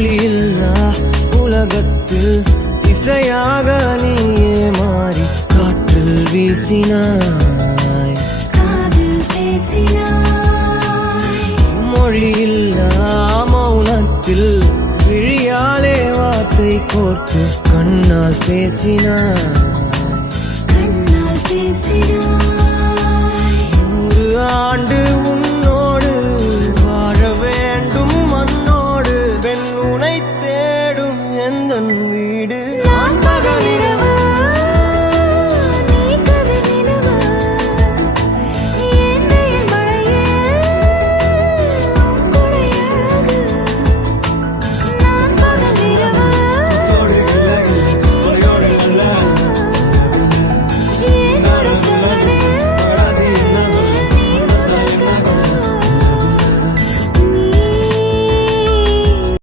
மொழியில்லா உலகத்தில் இசையாக நீயே மாறி காற்றில் வீசினாய், காதில் பேசினாய். மொழியில்லா மௌனத்தில் விழியாலே வார்த்தை கோர்த்து கண்ணால் பேசினாய், கண்ணால் பேசினாய். 100 ஆண்டு உன்